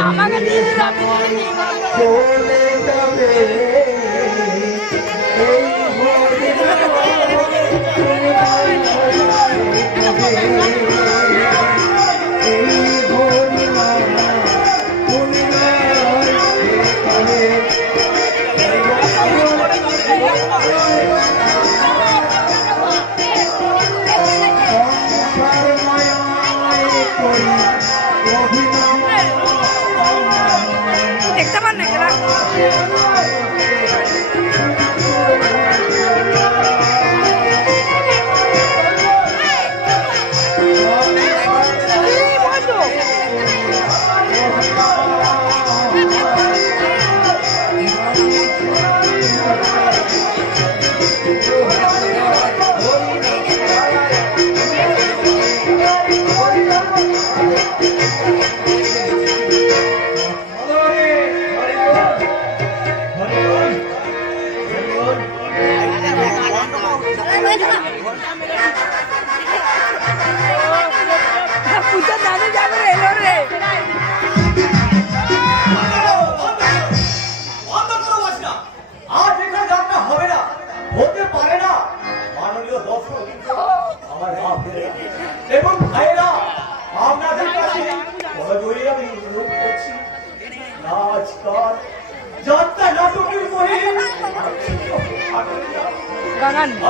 আমাকে দিয়ে দেখতে পান না কেনা এবং ভাইরা আপনাদের কাছে বড়ই আমি অনুরোধ করছি আজকাল যাত্রা নাটকের করে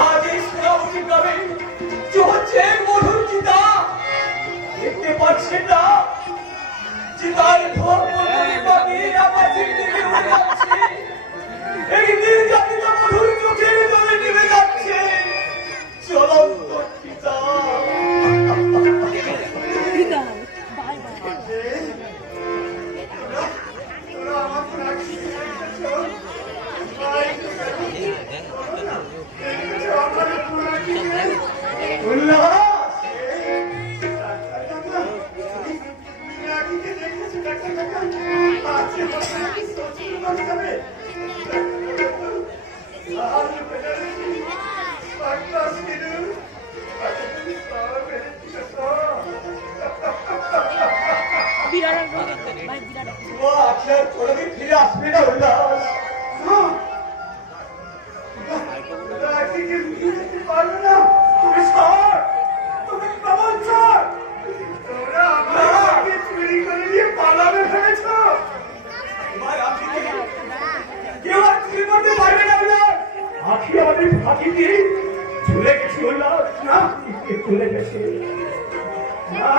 আজ এই শ্রীরামচি গ্রামে চলছে মধুর চিতা দেখতে পাচ্ছেন না চিতার ধর্ম আমার দিকে উঠে যাচ্ছে এই নির্যাতিত মধুর চোখের জলে নেমে যাচ্ছে চলন্ত চিতা ফিরে আসবে না উল্লাস পারবে না তুমি সর তুমি কেমন সর তোমরা আমাকে চুরি করে নিয়ে পালাবে ভেবেছ কেউ আর চুরি করতে পারবে না উল্লাস আখি আমাদের ফাঁকি দিয়ে চলে গেছে উল্লাস না চলে গেছে না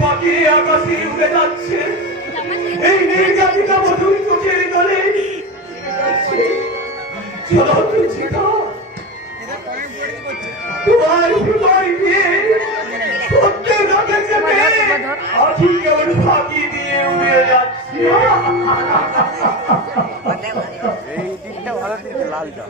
পাখি আকাশে উড়ে যাচ্ছে এই নির্যাতিত মধুর চোখের তলে চলো তোমার হৃদয় দিয়ে সত্যের রাতে চেপে আখি কেবল ফাঁকি দিয়ে উড়ে যাচ্ছে এই দিকটা ভালো দিক লালটা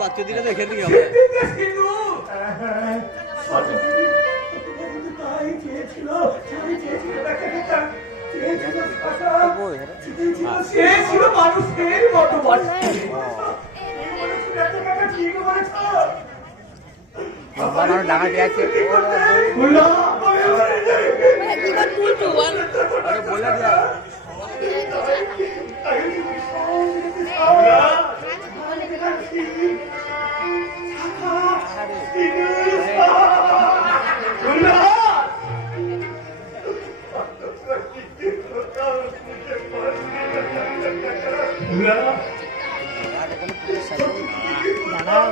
বাচ্চা দিকে দেখে দিকে হবে মানুষের মতো ডাঙা দিয়ে আছে বলে দেওয়া দাঁড়া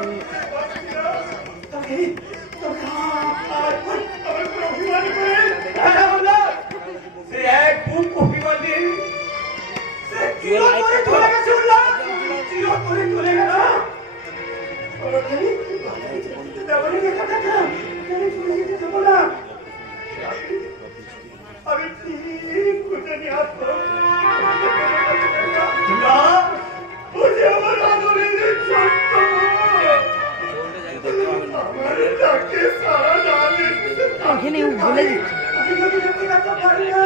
ওখানে বলে দিচ্ছি আমি যদি দেখতে যেতে পারি না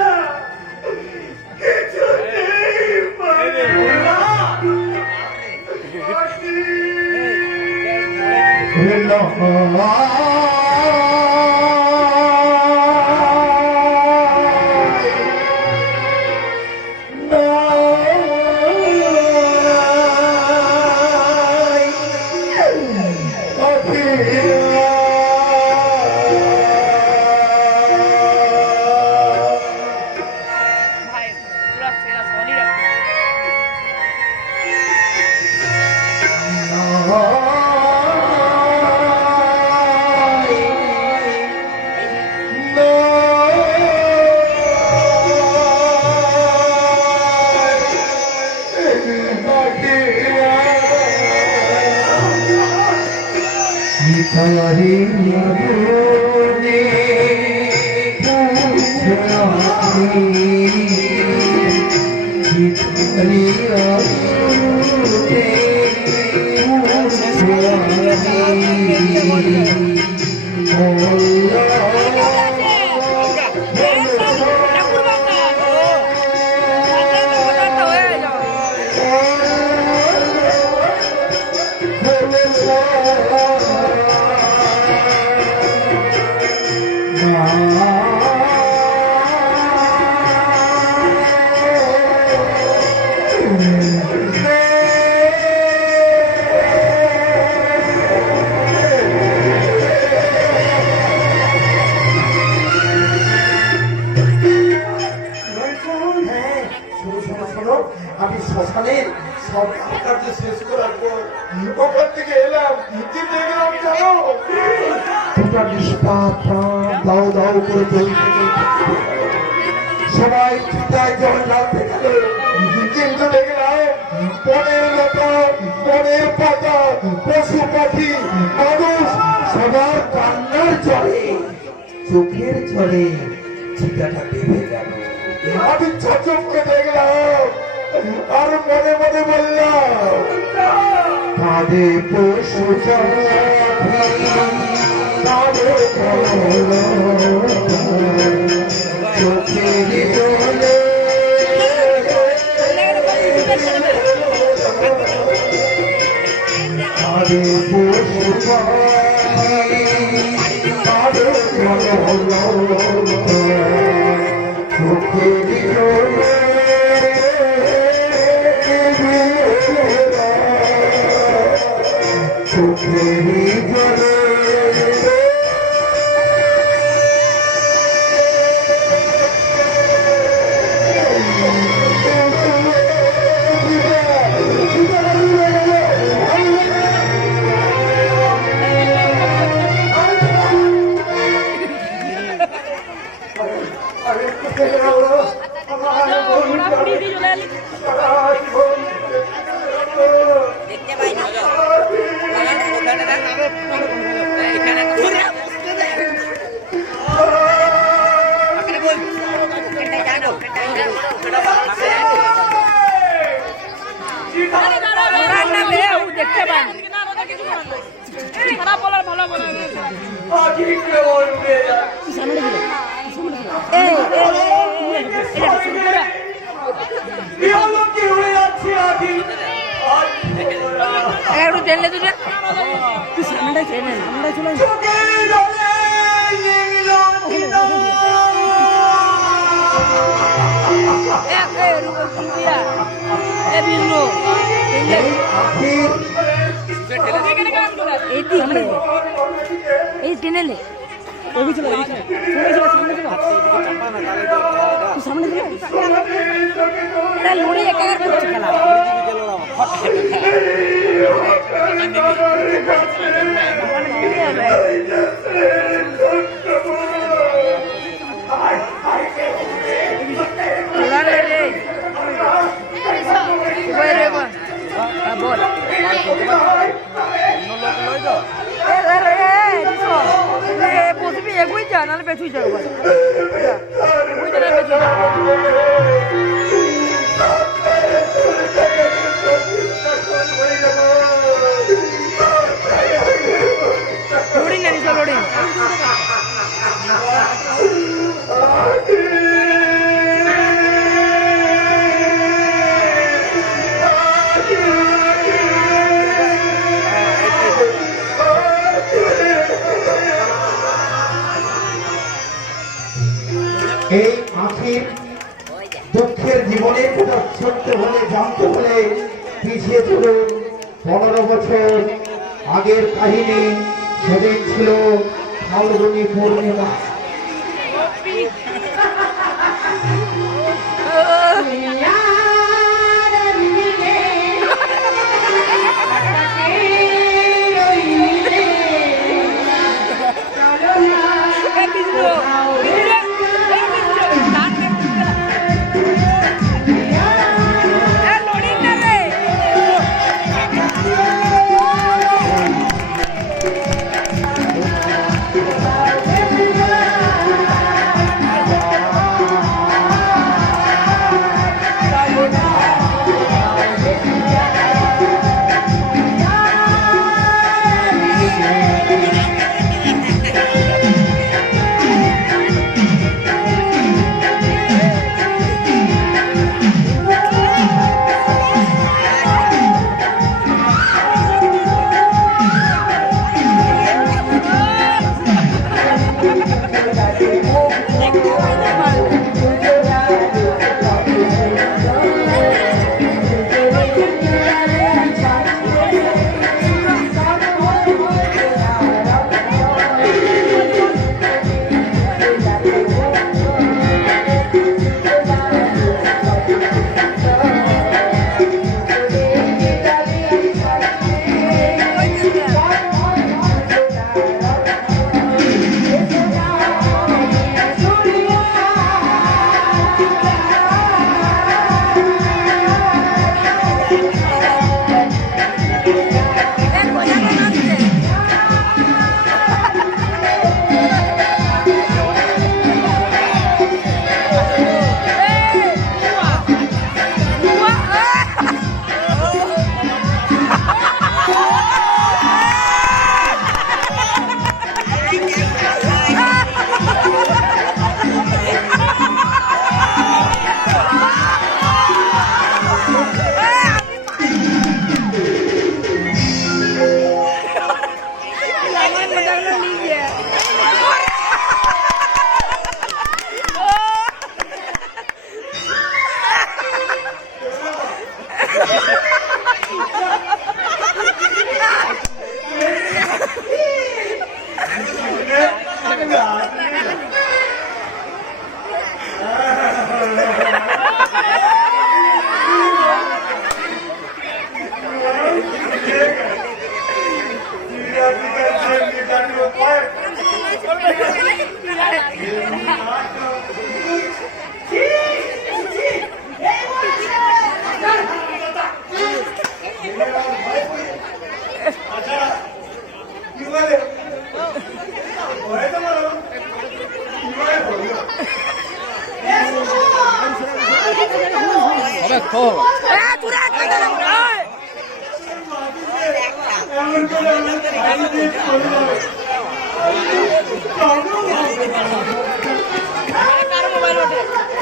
কিছু নেই পারি না ভাই পুরা সেরা সলি রাখো Hare Madhuri Pujani Hare আমি শ্মশানের সব কাজ শেষ করার পর ওখান থেকে এলাম কি দেখলাম জানো দুটা নিষ্পাপ প্রাণ দাও দাও করে জ্বলতে সবাই চিন্তায় জল ঢালতে গেল কিন্তু দেখলাম বনের লতা বনের পাতা পশু পাখি মানুষ সবার কান্নার জলে চোখের জলে চিতাটা বেঁধে গেল আমি চোখকে দেখলাম আর মনে মনে বললাম কাঁদে পশু চোখের জলে কাঁদে পশু দেখতে পাই খারাপ বলার ভালো বলার একটু টেনলে তুই সামনেটাই টেনে সামনেটাই চলে এই টেনেলে সামনে লড়ি একা করছে খেলা বসবি এগুই যা নাহলে পেছুই যাবো লোডিং না নিস লোডিং এই আখির দুঃখের জীবনের কথা শুনতে হলে জানতে হলে পিছিয়ে চলুন 15 বছর আগের কাহিনী। সেদিন ছিল ফাল্গুনী পূর্ণিমা।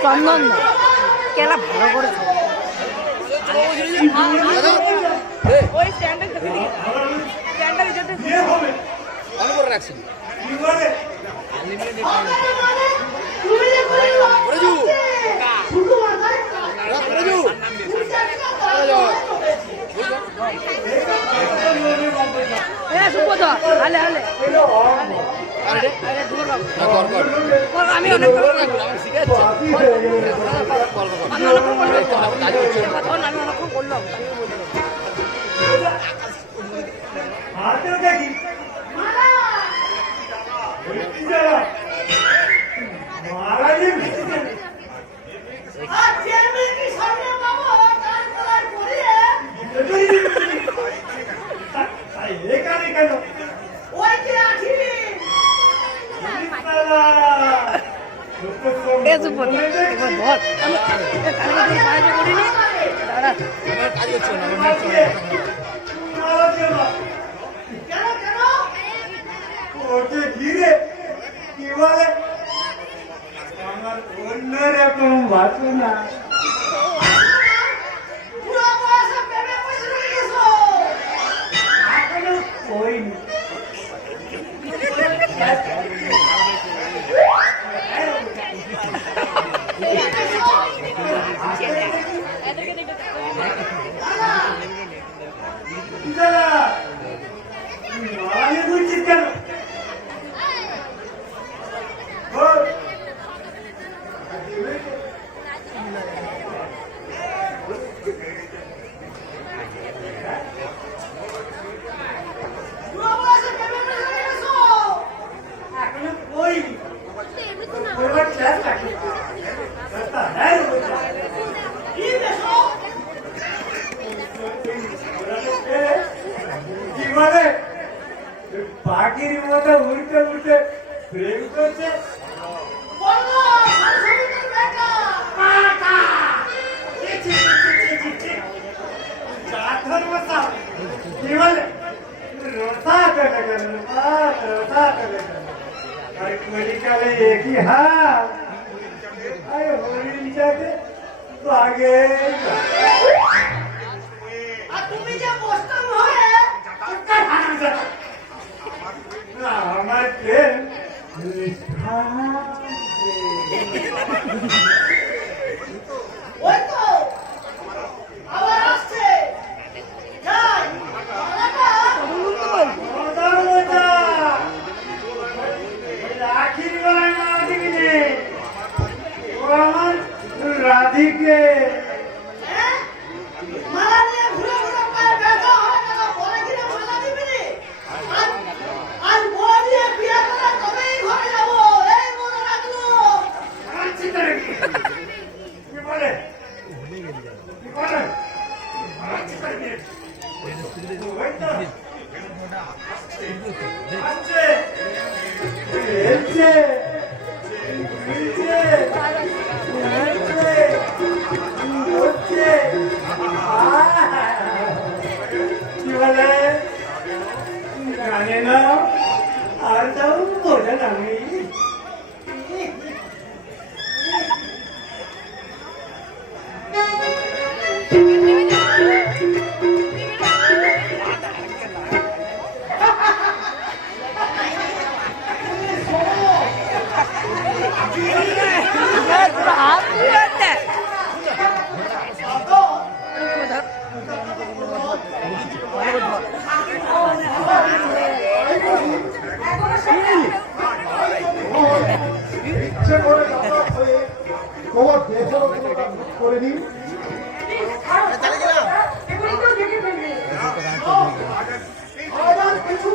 চন্দন কেলা ভালো করে ওই স্ট্যান্ডের ভালো করে রাখছি আমি অনেক করলাম অন্যরকম বাসনা ওই বলছে বলো শাশুড়ির বেটা মাতা ছি জাতর বসা কি বলে रोता अरे मेडिकल एक ही हाँ अरे हरिण जाके तो आगे তুমি যে বসতাম হয় না আমার ট্রেন ওই তো আবার আসছে যাই রাধিকে মালা নিয়ে ঘুরে ঘুরে পায়ে ব্যথা হয় না বলে কিনা মালা দিবি রে আজ বউ দিয়ে বিয়ে করে তবেই ঘরে যাব এই মনে রাখলো আচ্ছা কি বলে কি বলে আচ্ছা ওই তো আসছে এসছে কি বলে জানে না আর তাও বলে আমি ইচ্ছে করে তোমার দেশের করে দিই কিছু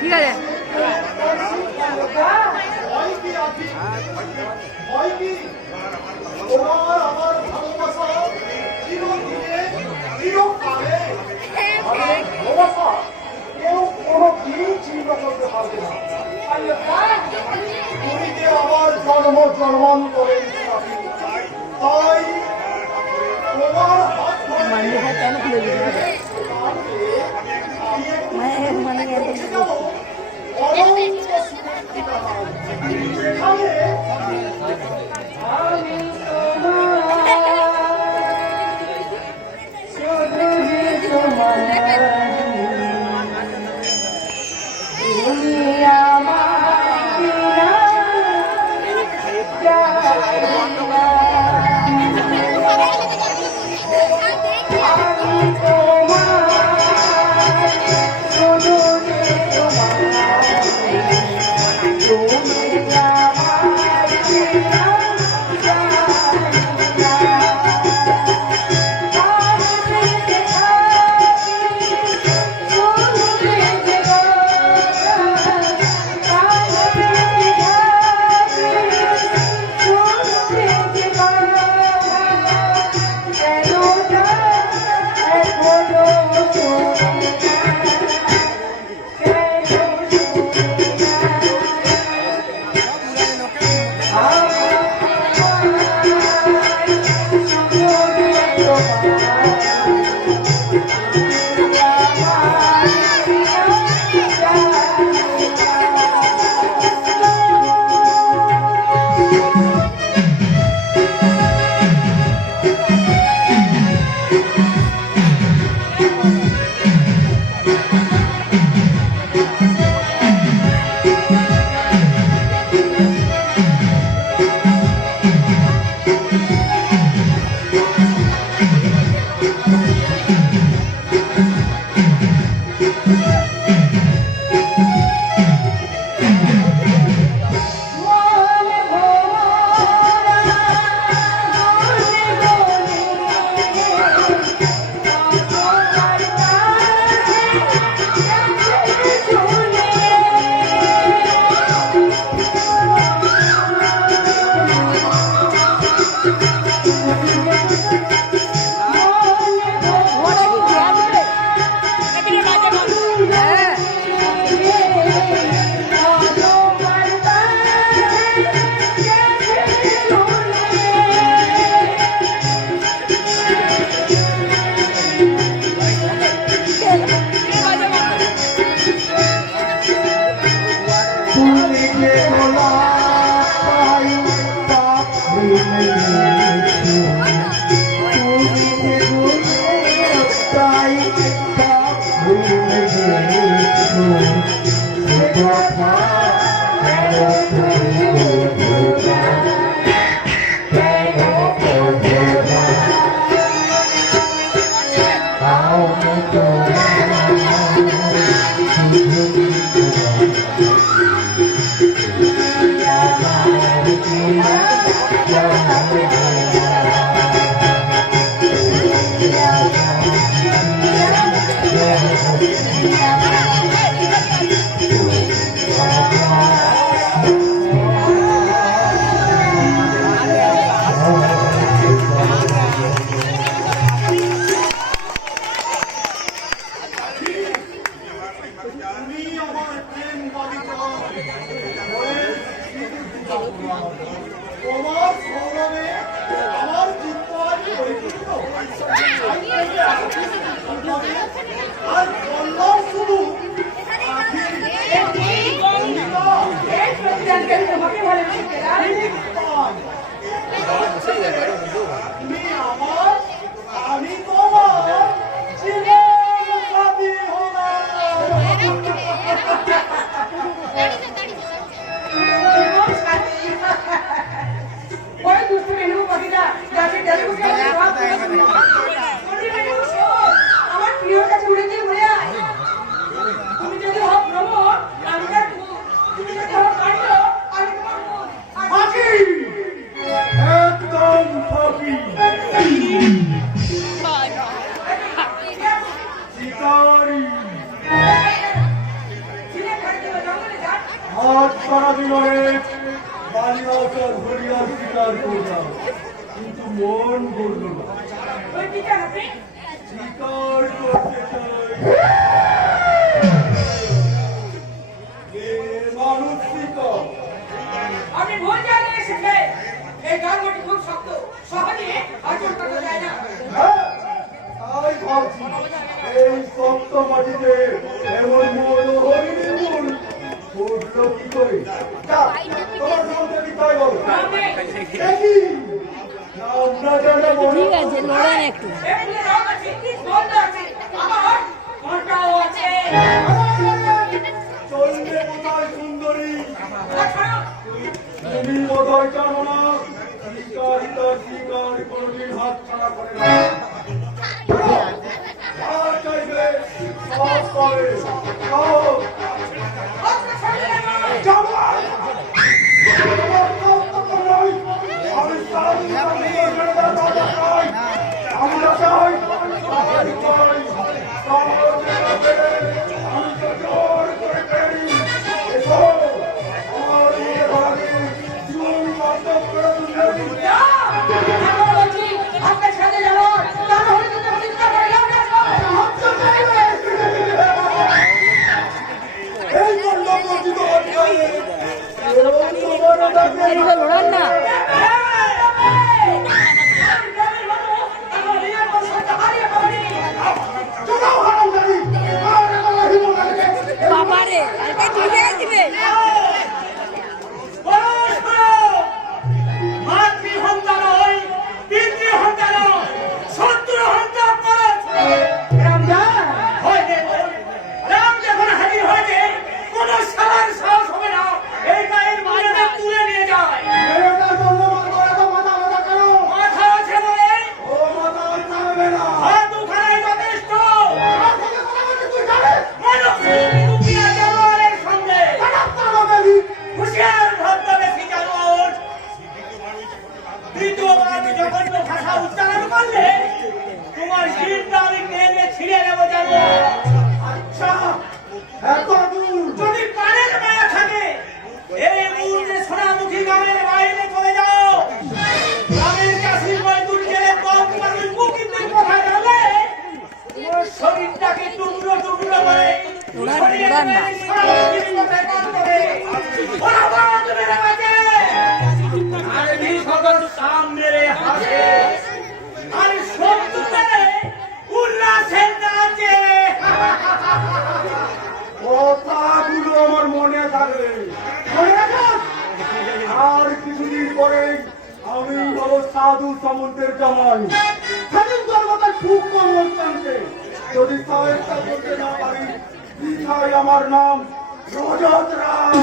ঠিক আছে তোমার আমার ভালোবাসা চিরদিনে চিরকালে ভালোবাসা কেউ কোনোদিন চিন্তা করতে পারবে না তুমি যে আমার জন্ম জন্মান্তরের স্বামী তাই তোমার হাত তোমার তুমি যে গোলাপাই পাপ হইলেছো, তুমি যে গোলাপাই পাপ হইলেছো, সে কথা তুমি আমার প্রেম বালিকা, তোমার সৌরভে আমার চিত্ত আজ পরিচিত, আর কল্যাণ শুধু তুমি আমার, আমি তোমার জীবন সাথী ওই দুষ্টু রেণু পাখিটা যাকে টেলিভিশনে আমার প্রিয়র কাছে উড়ে গিয়ে ঘুরে আয়। তুমি যদি হও ভ্রমণ, আমি তার ফুল। তুমি যদি হও কাণ্ড, আমি তোমার ফুল। ফাঁকি, একদম ফাঁকি। শিকারি ছিঁড়ে ফেলে দেবে জঙ্গলে যান। হাত সারা দিনে বালিয়াচার হরিয়ার শিকার করলাম, কিন্তু মন করল না, ওই পিতা আপনি শিকার করতে চাই। এ মানুষ শিকার, আপনি ভুল জায়গায় এসেছে। এই জন্মটি খুব শক্ত, সহজে অর্জন করা যায় না। হ্যাঁ, তাই ভাবছি এই শক্ত মাটিতে এমন মন ও হরিণী মূল ফুটলো কি করে? যা, তোমার মধ্যে কি তাই বলো? আপনি দেখি, আমরা জানা মনে ঠিক আছে, লড়েন একটু। এগুলো রং আছে, বন্ধ আছে, আমার ঘন্টাও আছে। চলবে কোথায় সুন্দরী? তাছাড়া তুমি বোধহয় জানো না, শিকারি তার শিকার কোনদিন হাত ছাড়া করে না। যা চাইবে সব পাবে। যাও। অস্ত্র সরিয়ে নাও। যাবো। আমি সারা আমরা চাই, আমি চাই, আমি তো জোর করে পেরি। এসো, আমার মেয়ে ভাগে জীবন বাস্তব করে তুলবে। যা, এখন বলছি, আপনার সাথে যাবো। তা নাহলে কিন্তু প্রতিজ্ঞা করে যাও না। উড়ান না। কথাগুলো আমার মনে থাকবে। মনে রাখো, আর কিছুদিন পরে আমি হব সাধু সামন্তের জামাই। স্বাধীন কর্মতার খুব কর্মস্থানকে যদি সহায়তা করতে না পারি, বিধায় আমার নাম রজত রায়।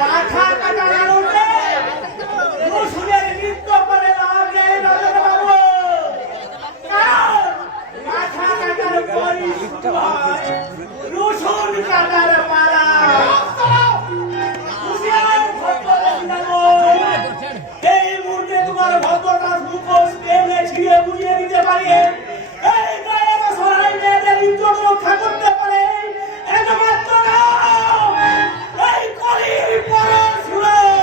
মাথা কাটানোর উঠে রসুনের নৃত্য করে লাগে রজত বাবু। কারণ মাথা কাটার পরই শুরু হয় রসুন কাটার পালা। হুঁশিয়ার ভদ্রতা জানো, এই মুহূর্তে তোমার ভদ্রতার মুখোশ টেনে ছিঁড়ে বুঝিয়ে দিতে পারি। এই গায়ের সরাই মেয়েদের ইজ্জত রক্ষা করতে পারে একমাত্র নাম এই কলির পরশুরাম।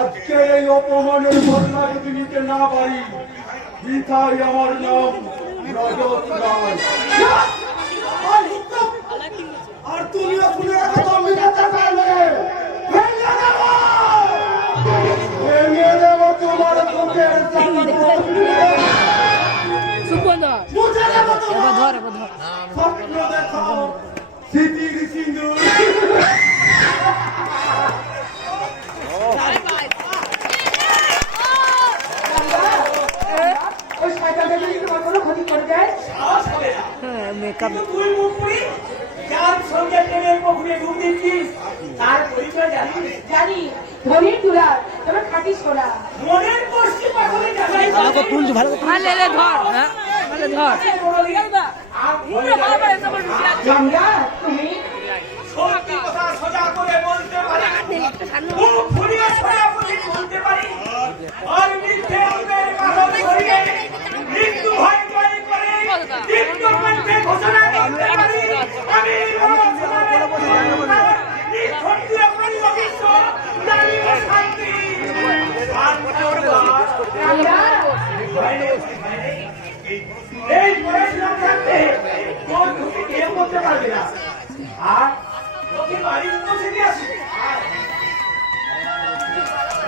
আজকে এই অপমানের বদলা যদি নিতে না পারি, বিধায় আমার নাম রজত রায়। আর তুমিও শুনে রাখো, তুমি কাছে পারবে ভেঙে দেবো তোমার চোখের সুপন্দর এবার ধর স্বপ্ন দেখাও স্মৃতির সিন্ধুর। মেকআপ তুই মুখপুরি যার সঙ্গে প্রেমের পুকুরে ডুব দিচ্ছিস তার পরিচয় জানিস? জানি ধনির দুলার তবে খাঁটি সোনা। মনের কষ্টি পাথরে জানাই ভালো করে তুলছি, ভালো করে ধর। হ্যাঁ ভালো ধর। গঙ্গা তুমি সত্যি কথা সোজা করে বলতে পারি, মুখ ফুলিয়ে সরাসরি বলতে পারি, আর মিথ্যে অঙ্গের কারণ করিয়ে মৃত্যু ভয় জয় করে দীপ্ত কণ্ঠে ঘোষণা করতে পারি, আমি নিঃসন্দেহ করি অবিশ্ব নারী ও শান্তি। গঙ্গা এই পড়াশোনা থাকতে তোর ঢুকে কেউ করতে পারবে না। আর তোকে বাড়ির পৌঁছে দিয়ে আসি।